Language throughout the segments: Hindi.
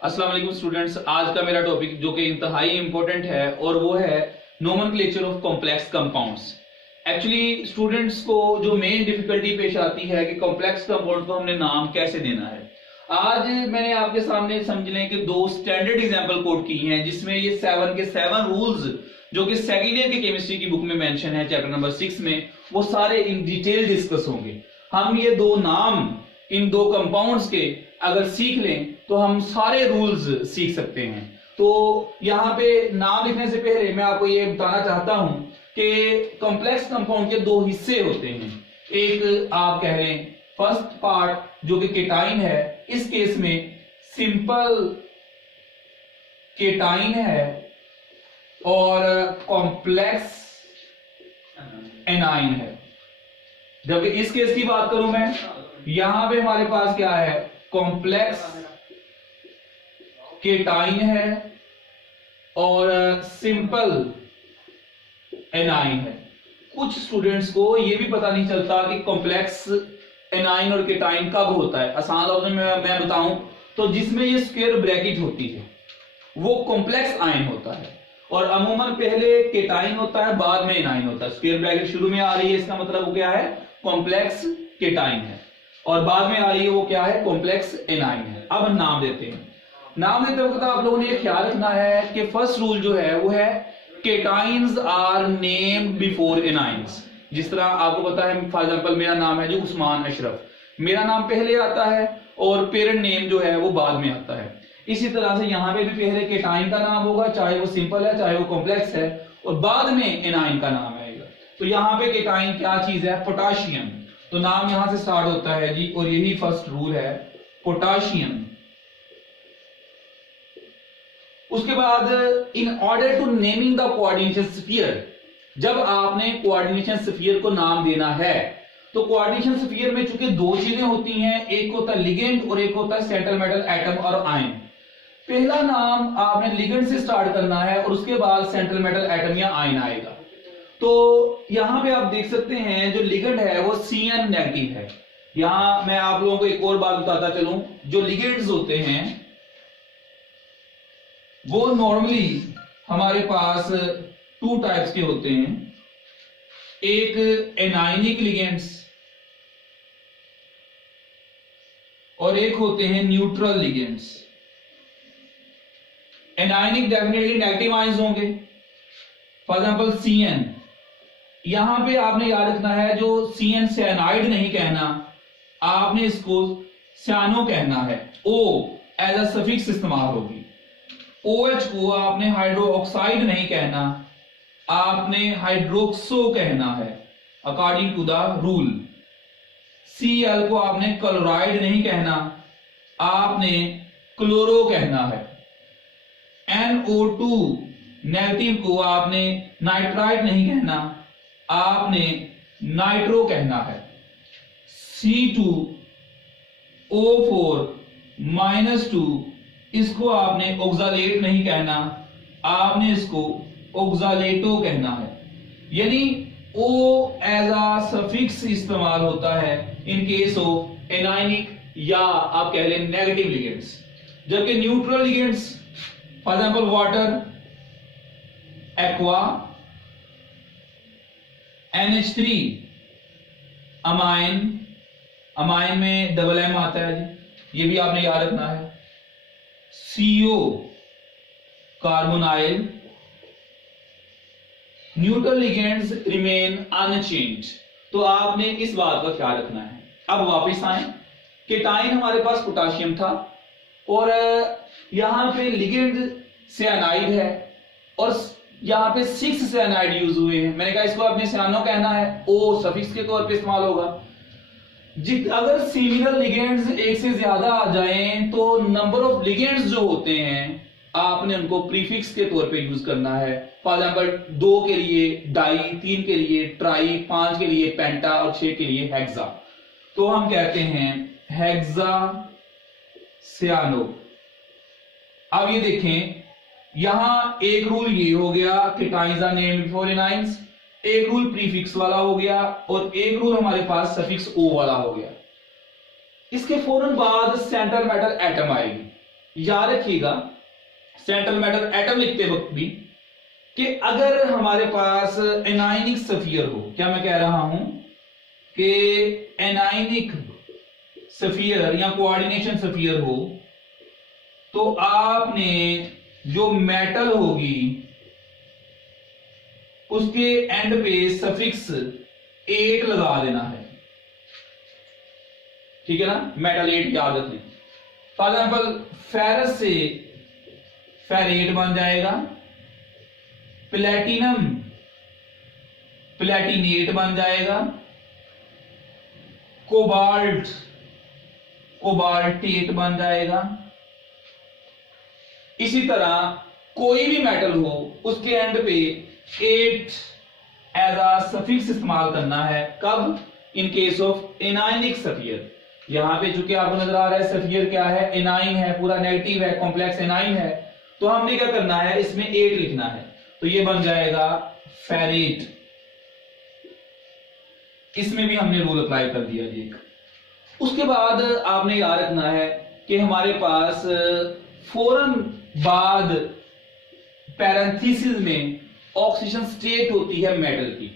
अस्सलाम वालेकुम स्टूडेंट्स। आज का मेरा टॉपिक जो कि इंतहाई इंपॉर्टेंट है और वो है nomenclature of complex compounds. Actually students को जो मेन डिफिकल्टी पेश आती है कि कॉम्प्लेक्स कंपाउंड को हमने नाम कैसे देना है। आज मैंने आपके सामने समझ लें कि दो स्टैंडर्ड एग्जांपल कोट की हैं जिसमें ये 7 के 7 रूल्स जो कि सेकेंड ईयर की केमिस्ट्री की बुक में मेंशन है चैप्टर नंबर 6 में, वो सारे इन डिटेल डिस्कस होंगे। हम ये दो नाम इन दो कंपाउंड्स के अगर सीख लें तो हम सारे रूल्स सीख सकते हैं। तो यहाँ पे नाम लिखने से पहले मैं आपको ये बताना चाहता हूं कि कॉम्प्लेक्स कंपाउंड के दो हिस्से होते हैं। एक आप कह लें फर्स्ट पार्ट जो कि केटाइन है, इस केस में सिंपल केटाइन है, और कॉम्प्लेक्स एनाइन है। जब इस केस की बात करूं मैं, यहां पे हमारे पास क्या है, कॉम्प्लेक्स केटाइन है और सिंपल एनाइन है। कुछ स्टूडेंट्स को यह भी पता नहीं चलता कि कॉम्प्लेक्स एनाइन और केटाइन कब होता है। आसान लफ्ज़ों में मैं बताऊं तो जिसमें ये स्क्वायर ब्रैकेट होती है वो कॉम्प्लेक्स आयन होता है, और अमूमन पहले केटाइन होता है बाद में एनाइन होता है। स्क्वायर ब्रैकेट शुरू में आ रही है, इसका मतलब वो क्या है, कॉम्प्लेक्स केटाइन है, और बाद में आ रही है वो क्या है, कॉम्प्लेक्स एनाइन है। अब हम नाम देते हैं। नाम देते वक्त आप लोगों ने ख्याल रखना है कि फर्स्ट रूल जो है वो है cations are named before anions. जिस तरह आपको पता है, फॉर एग्जांपल मेरा नाम है जो उस्मान अशरफ, मेरा नाम पहले आता है और पेरेंट नेम जो है वो बाद में आता है। इसी तरह से यहाँ पे भी पहले केटाइन का नाम होगा, चाहे वो सिंपल है चाहे वो कॉम्प्लेक्स है, और बाद में एनाइन का नाम आएगा। तो यहाँ पे केटाइन क्या चीज है, पोटाशियम। तो नाम यहां से स्टार्ट होता है जी, और यही फर्स्ट रूल है, पोटाशियम। उसके बाद in order to naming the coordination sphere, जब आपने कोऑर्डिनेशन स्फीयर को नाम देना है तो कोऑर्डिनेशन स्फीयर में चूंकि दो चीजें होती हैं, एक होता है लिगेंड और एक होता है सेंट्रल मेटल एटम और आयन। पहला नाम आपने लिगेंड से स्टार्ट करना है और उसके बाद सेंट्रल मेटल एटम या आयन आएगा। तो यहां पे आप देख सकते हैं जो लिगेंड है वो Cn नेगेटिव है। यहां मैं आप लोगों को एक और बात बताता चलूं, जो लिगेंड्स होते हैं वो नॉर्मली हमारे पास टू टाइप्स के होते हैं। एक एनाइनिक लिगेंड्स और एक होते हैं neutral ligands. Anionic definitely negative ions होंगे, फॉर एग्जांपल Cn। यहां पे आपने याद रखना है, जो Cn साइनाइड नहीं कहना, आपने इसको सानो कहना है। O एज अ सफिक्स इस्तेमाल होगी। OH को आपने हाइड्रो ऑक्साइड नहीं कहना, आपने हाइड्रोक्सो कहना है according to the rule. Cl को आपने क्लोराइड नहीं कहना, आपने क्लोरो कहना है। NO2 नेगेटिव को आपने नाइट्राइड नहीं कहना, आपने नाइट्रो कहना है। C2O4 -2 इसको आपने ऑक्सालेट नहीं कहना, आपने इसको ऑक्सालेटो कहना है। यानी O एज अ सफिक्स इस्तेमाल होता है इन केस ऑफ एनाइनिक या आप कह लें नेगेटिव लिगेंड्स। जबकि neutral ligands, for example water, aqua, NH3, amine, amine में डबल M आता है जी, ये भी आपने याद रखना है। CO carbonyl. Neutral ligands remain unchanged. तो आपने इस बात का ख्याल रखना है। अब वापस आए, केटाइन हमारे पास पोटाशियम था और यहां पे लिगेंड साइनाइड है और यहां पे 6 साइनाइड यूज हुए हैं। मैंने कहा इसको आपने सानो कहना है, O सफिक्स के तौर पे इस्तेमाल होगा। अगर सिमिलर लिगेंड्स एक से ज्यादा आ जाएं तो नंबर ऑफ लिगेंड्स जो होते हैं आपने उनको प्रीफिक्स के तौर पे यूज करना है। फॉर एग्जांपल 2 के लिए डाई, 3 के लिए ट्राई, 5 के लिए पेंटा और 6 के लिए हेक्सा। तो हम कहते हैं हेक्सा सियानो। अब ये देखें, यहां एक रूल ये हो गया cations are named before anions, एक रूल प्रीफिक्स वाला हो गया और एक रूल हमारे पास सफिक्स O वाला हो गया। इसके फौरन बाद सेंट्रल मेटल एटम आएगी। याद रखिएगा सेंट्रल मैटर एटम लिखते वक्त भी कि अगर हमारे पास एनायनिक सफियर हो, क्या मैं कह रहा हूं कि एनायनिक सफियर या कोऑर्डिनेशन सफियर हो, तो आपने जो मेटल होगी उसके एंड पे सफिक्स 8 लगा देना है, ठीक है ना। मेटल 8 याद रखें। फॉर एग्जाम्पल फेरस से फेरेट बन जाएगा, प्लेटिनम प्लेटिनेट बन जाएगा, कोबाल्ट कोबाल्टेट बन जाएगा। इसी तरह कोई भी मेटल हो उसके एंड पे 8 एज अ सफिक्स इस्तेमाल करना है। कब? In case of anionic sphere. यहां पे चूंकि आपको नजर आ रहा है सफियर क्या है, एनाइन है, पूरा नेगेटिव है, कॉम्प्लेक्स एनाइन है, तो हमने क्या करना है, इसमें 8 लिखना है, तो ये बन जाएगा फेरेट। इसमें भी हमने रूल अप्लाई कर दिया जी। उसके बाद आपने याद रखना है कि हमारे पास फौरन बाद पैरेंथेसिस में ऑक्सीजन स्टेट होती है मेटल की।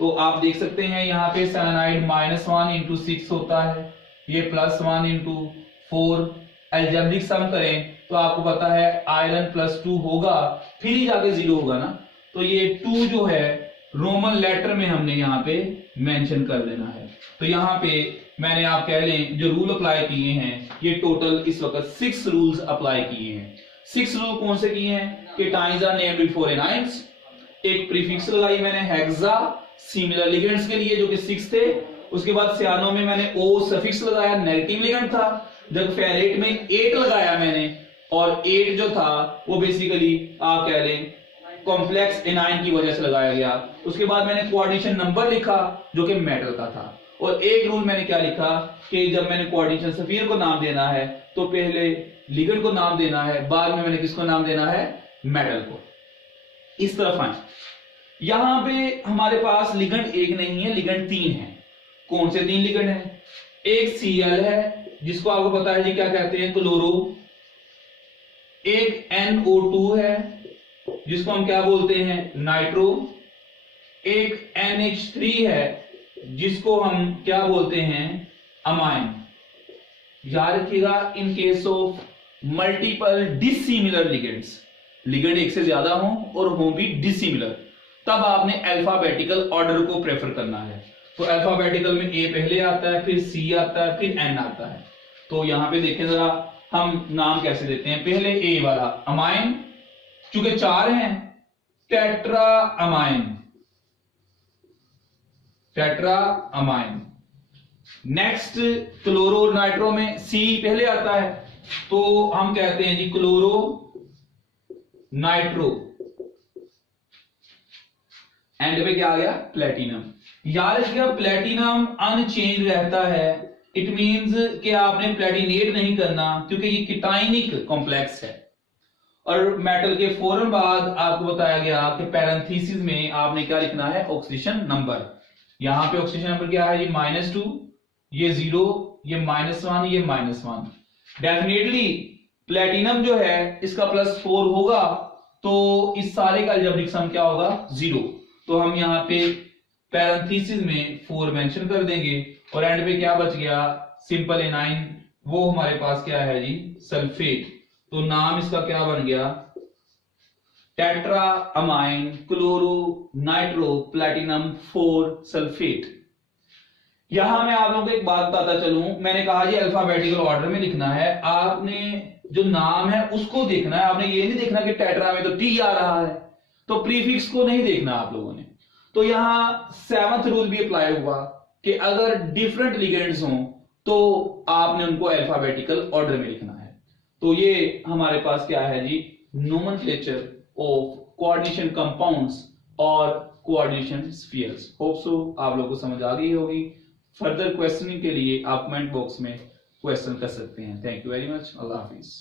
तो आप देख सकते हैं यहां पे सेलेनाइड -1 × 6 होता है, ये +1 × 4। अलजेब्रिक सम करें तो आपको पता है आयरन +2 होगा, फिर ही जाके 0 होगा ना। तो ये 2 जो है रोमन लेटर में हमने यहाँ पे मेंशन कर देना है। तो यहाँ पे मैंने आप कह लें जो रूल अप्लाई किए हैं, ये टोटल इस वक्त 6 रूल्स अप्लाई किए हैं। 6 रूल कौन से किए हैं कि टाइम्स आर नेम्ड बिफोर एनाइन्स, एक प्रीफिक्स लगाई मैंने हेक्सा सिमिलर लिगेंड्स के लिए जो कि 6 थे। उसके बाद सियानो में मैंने ओ सफिक्स लगाया, नेगेटिव लिगेंड था। जब फेरेट में 8 लगाया मैंने, और 8 जो था वो बेसिकली आप कह लें कॉम्प्लेक्स एनाइन की वजह से लगाया गया। उसके बाद मैंने कोऑर्डिनेशन नंबर लिखा जो कि मेटल का था। और एक रूल मैंने क्या लिखा कि जब मैंने कोऑर्डिनेशन सफियर को नाम देना है तो पहले लिगेंड को नाम देना है, बाद में मैंने किसको नाम देना है, मेटल को। इस तरफ आए, यहां पे हमारे पास लिगेंड एक नहीं है, लिगेंड 3 है। कौन से 3 लिगेंड है? एक Cl है जिसको आपको पता है जी क्या कहते हैं, क्लोरो। एक NO2 है जिसको हम क्या बोलते हैं, नाइट्रो। एक NH3 है जिसको हम क्या बोलते हैं, अमाइन। याद रखिएगा in case of multiple dissimilar ligands, ligand एक से ज्यादा हो और हो भी डिसिमिलर, तब आपने अल्फाबेटिकल ऑर्डर को प्रेफर करना है। तो अल्फाबेटिकल में A पहले आता है, फिर C आता है, फिर N आता है। तो यहां पे देखें जरा हम नाम कैसे देते हैं। पहले A वाला अमाइन, चूंकि 4 हैं, tetra amine, tetra amine. Next chloro nitro में C पहले आता है, तो हम कहते हैं जी क्लोरो नाइट्रो। एंड पे क्या आ गया, प्लेटिनम। याद रखिएगा प्लेटिनम अनचेंज रहता है, इट मींस कि आपने प्लेटिनेट नहीं करना क्योंकि ये कीटाइनिक कॉम्प्लेक्स है। और मेटल के फौरन बाद आपको बताया गया कि पैरेंथेसिस में आपने क्या लिखना है, ऑक्सीजन नंबर। यहां पे ऑक्सीजन नंबर क्या है जी, -2, ये 0, ये -1, ये -1। डेफिनेटली प्लेटिनम जो है इसका +4 होगा, तो इस सारे का अलजेब्रिक सम क्या होगा, 0। तो हम यहाँ पे पैरेंथेसिस में 4 मेंशन कर देंगे और एंड पे क्या बच गया, सिंपल एनाइन, वो हमारे पास क्या है जी, सल्फेट। तो नाम इसका क्या बन गया, tetra amine chloro nitro platinum 4 sulphate. यहां मैं आप लोगों को एक बात बताता चलूं, मैंने कहा जी अल्फाबेटिकल ऑर्डर में लिखना है। आपने जो नाम है उसको देखना है, आपने ये नहीं देखना कि टेट्रा में तो T आ रहा है, तो प्रीफिक्स को नहीं देखना आप लोगों ने। तो यहां 7th रूल भी अप्लाई हुआ कि अगर डिफरेंट लिगेंड्स हों तो आपने उनको अल्फाबेटिकल ऑर्डर में लिखना है। तो ये हमारे पास क्या है जी, नोमेनक्लेचर ऑफ कोऑर्डिनेशन कंपाउंड्स और कोऑर्डिनेशन स्फीयर्स। होप सो आप लोगों को समझ आ गई होगी। फर्दर क्वेश्चनिंग के लिए आप कमेंट बॉक्स में क्वेश्चन कर सकते हैं। Thank you very much. Allah Hafiz.